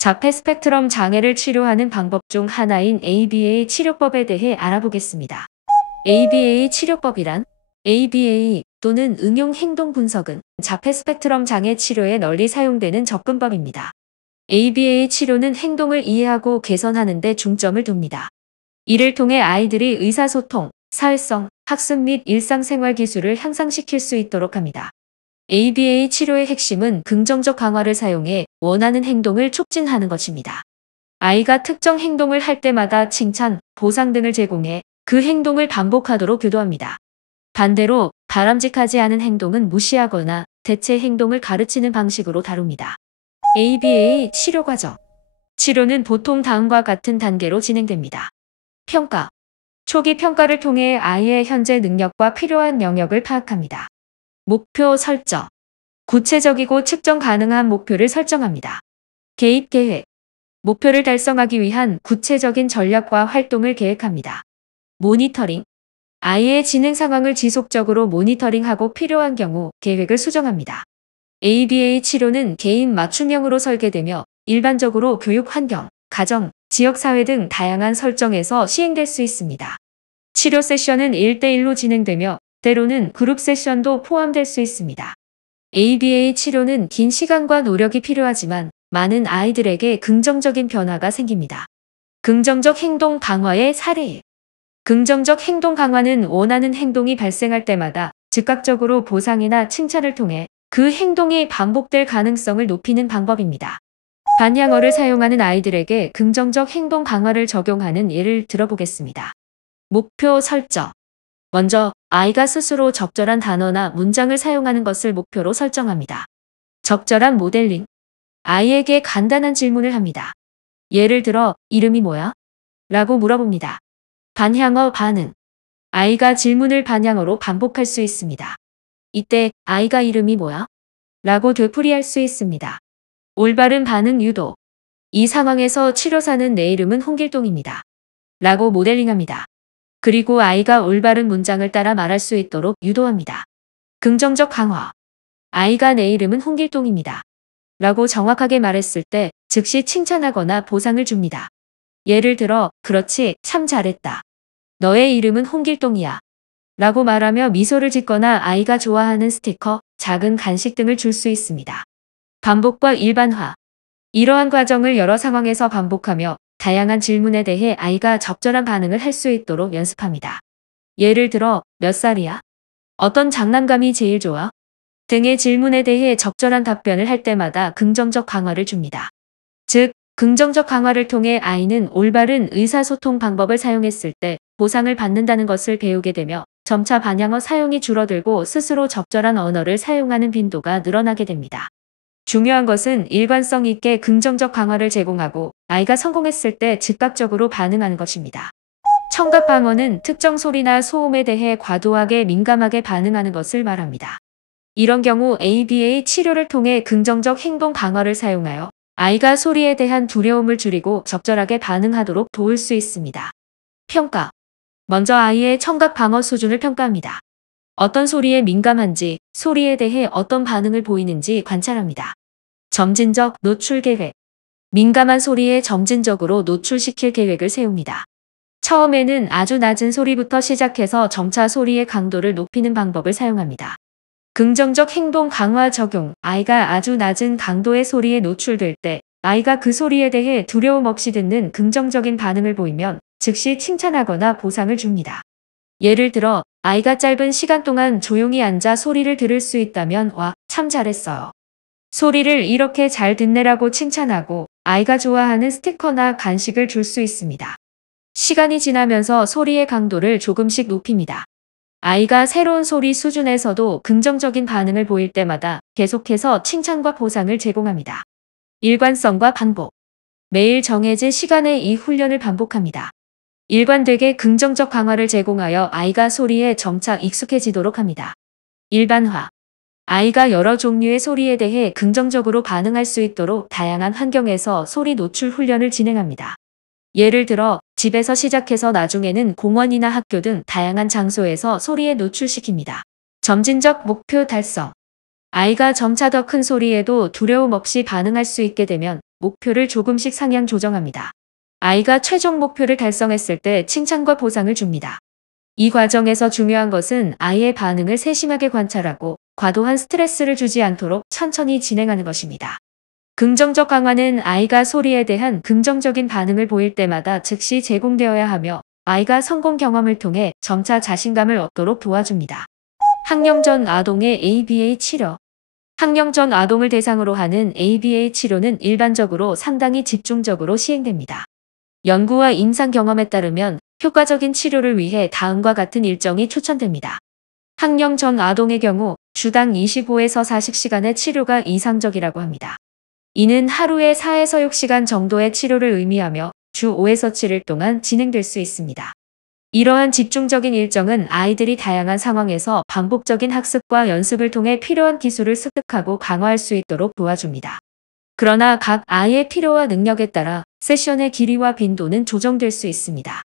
자폐 스펙트럼 장애를 치료하는 방법 중 하나인 ABA 치료법에 대해 알아보겠습니다. ABA 치료법이란 ABA 또는 응용 행동 분석은 자폐 스펙트럼 장애 치료에 널리 사용되는 접근법입니다. ABA 치료는 행동을 이해하고 개선하는 데 중점을 둡니다. 이를 통해 아이들이 의사소통, 사회성, 학습 및 일상생활 기술을 향상시킬 수 있도록 합니다. ABA 치료의 핵심은 긍정적 강화를 사용해 원하는 행동을 촉진하는 것입니다. 아이가 특정 행동을 할 때마다 칭찬, 보상 등을 제공해 그 행동을 반복하도록 유도합니다. 반대로 바람직하지 않은 행동은 무시하거나 대체 행동을 가르치는 방식으로 다룹니다. ABA 치료 과정. 치료는 보통 다음과 같은 단계로 진행됩니다. 평가. 초기 평가를 통해 아이의 현재 능력과 필요한 영역을 파악합니다. 목표 설정. 구체적이고 측정 가능한 목표를 설정합니다. 개입 계획. 목표를 달성하기 위한 구체적인 전략과 활동을 계획합니다. 모니터링. 아이의 진행 상황을 지속적으로 모니터링하고 필요한 경우 계획을 수정합니다. ABA 치료는 개인 맞춤형으로 설계되며 일반적으로 교육 환경, 가정, 지역사회 등 다양한 설정에서 시행될 수 있습니다. 치료 세션은 1대1로 진행되며 때로는 그룹 세션도 포함될 수 있습니다. ABA 치료는 긴 시간과 노력이 필요하지만 많은 아이들에게 긍정적인 변화가 생깁니다. 긍정적 행동 강화의 사례. 긍정적 행동 강화는 원하는 행동이 발생할 때마다 즉각적으로 보상이나 칭찬을 통해 그 행동이 반복될 가능성을 높이는 방법입니다. 반향어를 사용하는 아이들에게 긍정적 행동 강화를 적용하는 예를 들어보겠습니다. 목표 설정. 먼저 아이가 스스로 적절한 단어나 문장을 사용하는 것을 목표로 설정합니다. 적절한 모델링. 아이에게 간단한 질문을 합니다. 예를 들어, 이름이 뭐야? 라고 물어봅니다. 반향어 반응. 아이가 질문을 반향어로 반복할 수 있습니다. 이때 아이가 이름이 뭐야? 라고 되풀이할 수 있습니다. 올바른 반응 유도. 이 상황에서 치료사는 내 이름은 홍길동입니다. 라고 모델링합니다. 그리고 아이가 올바른 문장을 따라 말할 수 있도록 유도합니다. 긍정적 강화. 아이가 내 이름은 홍길동입니다. 라고 정확하게 말했을 때 즉시 칭찬하거나 보상을 줍니다. 예를 들어, 그렇지, 참 잘했다. 너의 이름은 홍길동이야. 라고 말하며 미소를 짓거나 아이가 좋아하는 스티커, 작은 간식 등을 줄 수 있습니다. 반복과 일반화. 이러한 과정을 여러 상황에서 반복하며 다양한 질문에 대해 아이가 적절한 반응을 할 수 있도록 연습합니다. 예를 들어, 몇 살이야? 어떤 장난감이 제일 좋아? 등의 질문에 대해 적절한 답변을 할 때마다 긍정적 강화를 줍니다. 즉, 긍정적 강화를 통해 아이는 올바른 의사소통 방법을 사용했을 때 보상을 받는다는 것을 배우게 되며 점차 반향어 사용이 줄어들고 스스로 적절한 언어를 사용하는 빈도가 늘어나게 됩니다. 중요한 것은 일관성 있게 긍정적 강화를 제공하고 아이가 성공했을 때 즉각적으로 반응하는 것입니다. 청각 방어는 특정 소리나 소음에 대해 과도하게 민감하게 반응하는 것을 말합니다. 이런 경우 ABA 치료를 통해 긍정적 행동 강화를 사용하여 아이가 소리에 대한 두려움을 줄이고 적절하게 반응하도록 도울 수 있습니다. 평가. 먼저 아이의 청각 방어 수준을 평가합니다. 어떤 소리에 민감한지, 소리에 대해 어떤 반응을 보이는지 관찰합니다. 점진적 노출 계획. 민감한 소리에 점진적으로 노출시킬 계획을 세웁니다. 처음에는 아주 낮은 소리부터 시작해서 점차 소리의 강도를 높이는 방법을 사용합니다. 긍정적 행동 강화 적용. 아이가 아주 낮은 강도의 소리에 노출될 때 아이가 그 소리에 대해 두려움 없이 듣는 긍정적인 반응을 보이면 즉시 칭찬하거나 보상을 줍니다. 예를 들어, 아이가 짧은 시간 동안 조용히 앉아 소리를 들을 수 있다면 와, 참 잘했어요. 소리를 이렇게 잘 듣네라고 칭찬하고 아이가 좋아하는 스티커나 간식을 줄 수 있습니다. 시간이 지나면서 소리의 강도를 조금씩 높입니다. 아이가 새로운 소리 수준에서도 긍정적인 반응을 보일 때마다 계속해서 칭찬과 보상을 제공합니다. 일관성과 반복. 매일 정해진 시간에 이 훈련을 반복합니다. 일관되게 긍정적 강화를 제공하여 아이가 소리에 점차 익숙해지도록 합니다. 일반화. 아이가 여러 종류의 소리에 대해 긍정적으로 반응할 수 있도록 다양한 환경에서 소리 노출 훈련을 진행합니다. 예를 들어, 집에서 시작해서 나중에는 공원이나 학교 등 다양한 장소에서 소리에 노출시킵니다. 점진적 목표 달성. 아이가 점차 더 큰 소리에도 두려움 없이 반응할 수 있게 되면 목표를 조금씩 상향 조정합니다. 아이가 최종 목표를 달성했을 때 칭찬과 보상을 줍니다. 이 과정에서 중요한 것은 아이의 반응을 세심하게 관찰하고 과도한 스트레스를 주지 않도록 천천히 진행하는 것입니다. 긍정적 강화는 아이가 소리에 대한 긍정적인 반응을 보일 때마다 즉시 제공되어야 하며 아이가 성공 경험을 통해 점차 자신감을 얻도록 도와줍니다. 학령 전 아동의 ABA 치료. 학령 전 아동을 대상으로 하는 ABA 치료는 일반적으로 상당히 집중적으로 시행됩니다. 연구와 임상 경험에 따르면 효과적인 치료를 위해 다음과 같은 일정이 추천됩니다. 학령 전 아동의 경우 주당 25에서 40시간의 치료가 이상적이라고 합니다. 이는 하루에 4에서 6시간 정도의 치료를 의미하며 주 5에서 7일 동안 진행될 수 있습니다. 이러한 집중적인 일정은 아이들이 다양한 상황에서 반복적인 학습과 연습을 통해 필요한 기술을 습득하고 강화할 수 있도록 도와줍니다. 그러나 각 아이의 필요와 능력에 따라 세션의 길이와 빈도는 조정될 수 있습니다.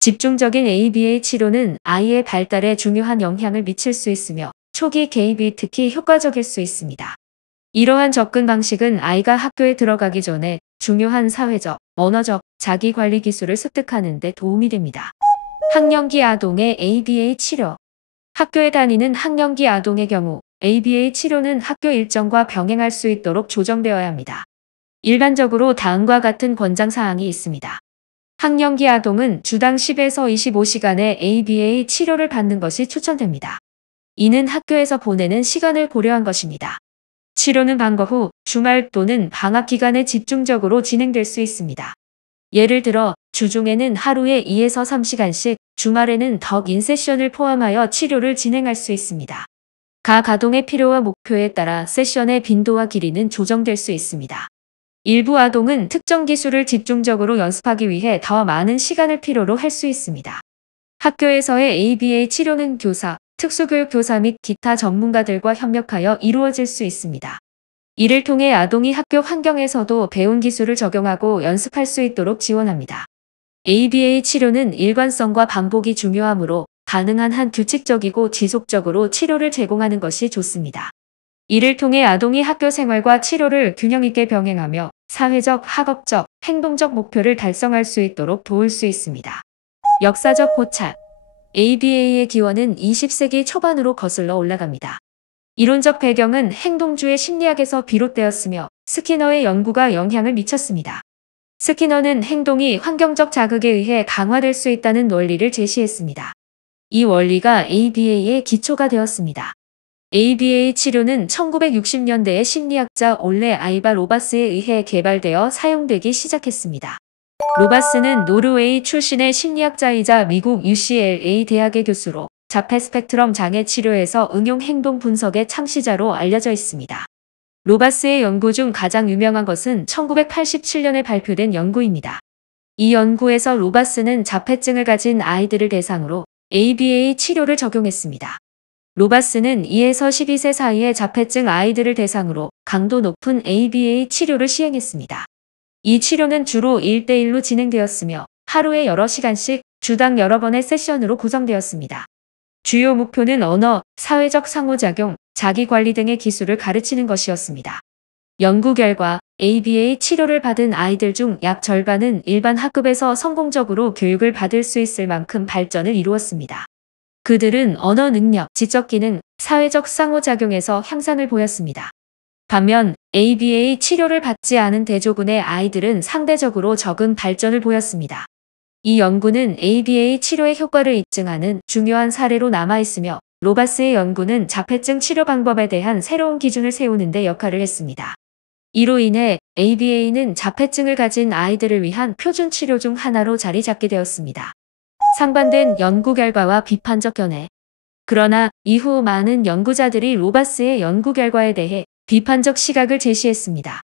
집중적인 ABA 치료는 아이의 발달에 중요한 영향을 미칠 수 있으며 초기 개입이 특히 효과적일 수 있습니다. 이러한 접근 방식은 아이가 학교에 들어가기 전에 중요한 사회적, 언어적, 자기관리 기술을 습득하는 데 도움이 됩니다. 학령기 아동의 ABA 치료. 학교에 다니는 학령기 아동의 경우 ABA 치료는 학교 일정과 병행할 수 있도록 조정되어야 합니다. 일반적으로 다음과 같은 권장사항이 있습니다. 학령기 아동은 주당 10에서 25시간의 ABA 치료를 받는 것이 추천됩니다. 이는 학교에서 보내는 시간을 고려한 것입니다. 치료는 방과 후 주말 또는 방학 기간에 집중적으로 진행될 수 있습니다. 예를 들어 주중에는 하루에 2에서 3시간씩, 주말에는 더 긴 세션을 포함하여 치료를 진행할 수 있습니다. 각 아동의 필요와 목표에 따라 세션의 빈도와 길이는 조정될 수 있습니다. 일부 아동은 특정 기술을 집중적으로 연습하기 위해 더 많은 시간을 필요로 할 수 있습니다. 학교에서의 ABA 치료는 교사, 특수교육 교사 및 기타 전문가들과 협력하여 이루어질 수 있습니다. 이를 통해 아동이 학교 환경에서도 배운 기술을 적용하고 연습할 수 있도록 지원합니다. ABA 치료는 일관성과 반복이 중요하므로 가능한 한 규칙적이고 지속적으로 치료를 제공하는 것이 좋습니다. 이를 통해 아동이 학교 생활과 치료를 균형 있게 병행하며 사회적, 학업적, 행동적 목표를 달성할 수 있도록 도울 수 있습니다. 역사적 고찰. ABA의 기원은 20세기 초반으로 거슬러 올라갑니다. 이론적 배경은 행동주의 심리학에서 비롯되었으며 스키너의 연구가 영향을 미쳤습니다. 스키너는 행동이 환경적 자극에 의해 강화될 수 있다는 원리를 제시했습니다. 이 원리가 ABA의 기초가 되었습니다. ABA 치료는 1960년대에 심리학자 올레 아이바 로바스에 의해 개발되어 사용되기 시작했습니다. 로바스는 노르웨이 출신의 심리학자이자 미국 UCLA 대학의 교수로 자폐 스펙트럼 장애 치료에서 응용 행동 분석의 창시자로 알려져 있습니다. 로바스의 연구 중 가장 유명한 것은 1987년에 발표된 연구입니다. 이 연구에서 로바스는 자폐증을 가진 아이들을 대상으로 ABA 치료를 적용했습니다. 로바스는 2에서 12세 사이의 자폐증 아이들을 대상으로 강도 높은 ABA 치료를 시행했습니다. 이 치료는 주로 1대1로 진행되었으며 하루에 여러 시간씩 주당 여러 번의 세션으로 구성되었습니다. 주요 목표는 언어, 사회적 상호작용, 자기관리 등의 기술을 가르치는 것이었습니다. 연구 결과 ABA 치료를 받은 아이들 중 약 절반은 일반 학급에서 성공적으로 교육을 받을 수 있을 만큼 발전을 이루었습니다. 그들은 언어 능력, 지적 기능, 사회적 상호작용에서 향상을 보였습니다. 반면 ABA 치료를 받지 않은 대조군의 아이들은 상대적으로 적은 발전을 보였습니다. 이 연구는 ABA 치료의 효과를 입증하는 중요한 사례로 남아있으며 로바스의 연구는 자폐증 치료 방법에 대한 새로운 기준을 세우는 데 역할을 했습니다. 이로 인해 ABA는 자폐증을 가진 아이들을 위한 표준 치료 중 하나로 자리 잡게 되었습니다. 상반된 연구 결과와 비판적 견해. 그러나 이후 많은 연구자들이 로바스의 연구 결과에 대해 비판적 시각을 제시했습니다.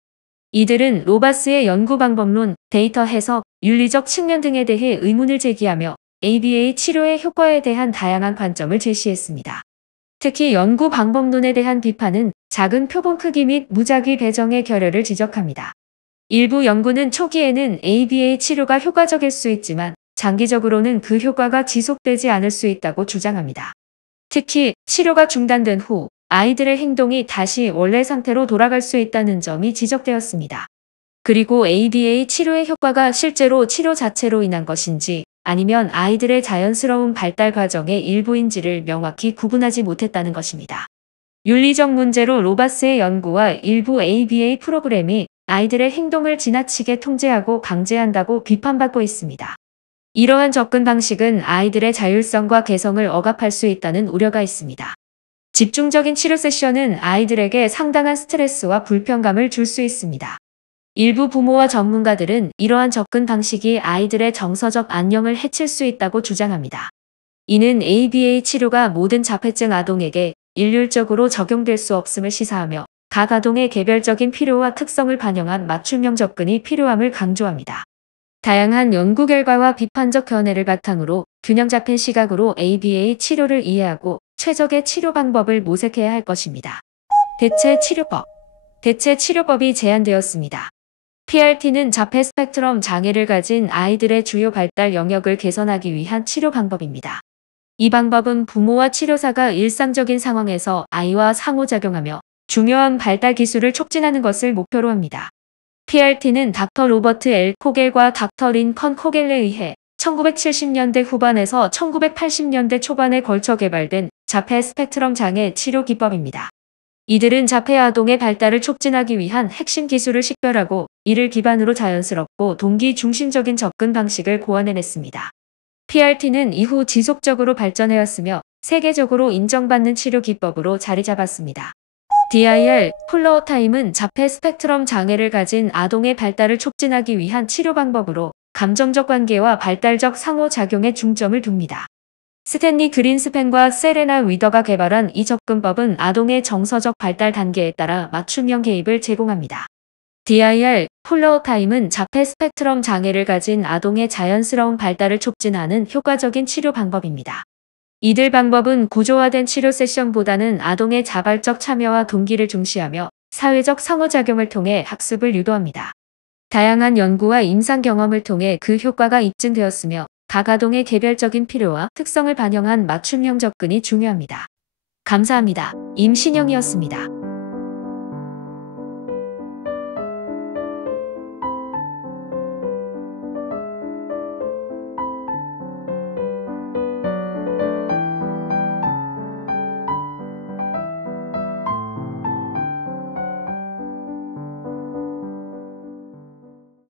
이들은 로바스의 연구 방법론, 데이터 해석, 윤리적 측면 등에 대해 의문을 제기하며 ABA 치료의 효과에 대한 다양한 관점을 제시했습니다. 특히 연구 방법론에 대한 비판은 작은 표본 크기 및 무작위 배정의 결여를 지적합니다. 일부 연구는 초기에는 ABA 치료가 효과적일 수 있지만 장기적으로는 그 효과가 지속되지 않을 수 있다고 주장합니다. 특히 치료가 중단된 후 아이들의 행동이 다시 원래 상태로 돌아갈 수 있다는 점이 지적되었습니다. 그리고 ABA 치료의 효과가 실제로 치료 자체로 인한 것인지 아니면 아이들의 자연스러운 발달 과정의 일부인지를 명확히 구분하지 못했다는 것입니다. 윤리적 문제로 로바스의 연구와 일부 ABA 프로그램이 아이들의 행동을 지나치게 통제하고 강제한다고 비판받고 있습니다. 이러한 접근 방식은 아이들의 자율성과 개성을 억압할 수 있다는 우려가 있습니다. 집중적인 치료 세션은 아이들에게 상당한 스트레스와 불편감을 줄 수 있습니다. 일부 부모와 전문가들은 이러한 접근 방식이 아이들의 정서적 안녕을 해칠 수 있다고 주장합니다. 이는 ABA 치료가 모든 자폐증 아동에게 일률적으로 적용될 수 없음을 시사하며 각 아동의 개별적인 필요와 특성을 반영한 맞춤형 접근이 필요함을 강조합니다. 다양한 연구 결과와 비판적 견해를 바탕으로 균형 잡힌 시각으로 ABA 치료를 이해하고 최적의 치료 방법을 모색해야 할 것입니다. 대체 치료법. 대체 치료법이 제안되었습니다. PRT는 자폐 스펙트럼 장애를 가진 아이들의 주요 발달 영역을 개선하기 위한 치료 방법입니다. 이 방법은 부모와 치료사가 일상적인 상황에서 아이와 상호작용하며 중요한 발달 기술을 촉진하는 것을 목표로 합니다. PRT는 닥터 로버트 L. 코겔과 닥터 린컨 코겔에 의해 1970년대 후반에서 1980년대 초반에 걸쳐 개발된 자폐 스펙트럼 장애 치료 기법입니다. 이들은 자폐 아동의 발달을 촉진하기 위한 핵심 기술을 식별하고 이를 기반으로 자연스럽고 동기 중심적인 접근 방식을 고안해냈습니다. PRT는 이후 지속적으로 발전해왔으며 세계적으로 인정받는 치료 기법으로 자리 잡았습니다. DIR, 폴로어 타임은 자폐 스펙트럼 장애를 가진 아동의 발달을 촉진하기 위한 치료 방법으로 감정적 관계와 발달적 상호작용에 중점을 둡니다. 스탠리 그린스팬과 세레나 위더가 개발한 이 접근법은 아동의 정서적 발달 단계에 따라 맞춤형 개입을 제공합니다. DIR, 폴로어 타임은 자폐 스펙트럼 장애를 가진 아동의 자연스러운 발달을 촉진하는 효과적인 치료 방법입니다. 이들 방법은 구조화된 치료 세션보다는 아동의 자발적 참여와 동기를 중시하며 사회적 상호작용을 통해 학습을 유도합니다. 다양한 연구와 임상 경험을 통해 그 효과가 입증되었으며 각 아동의 개별적인 필요와 특성을 반영한 맞춤형 접근이 중요합니다. 감사합니다. 임신영이었습니다.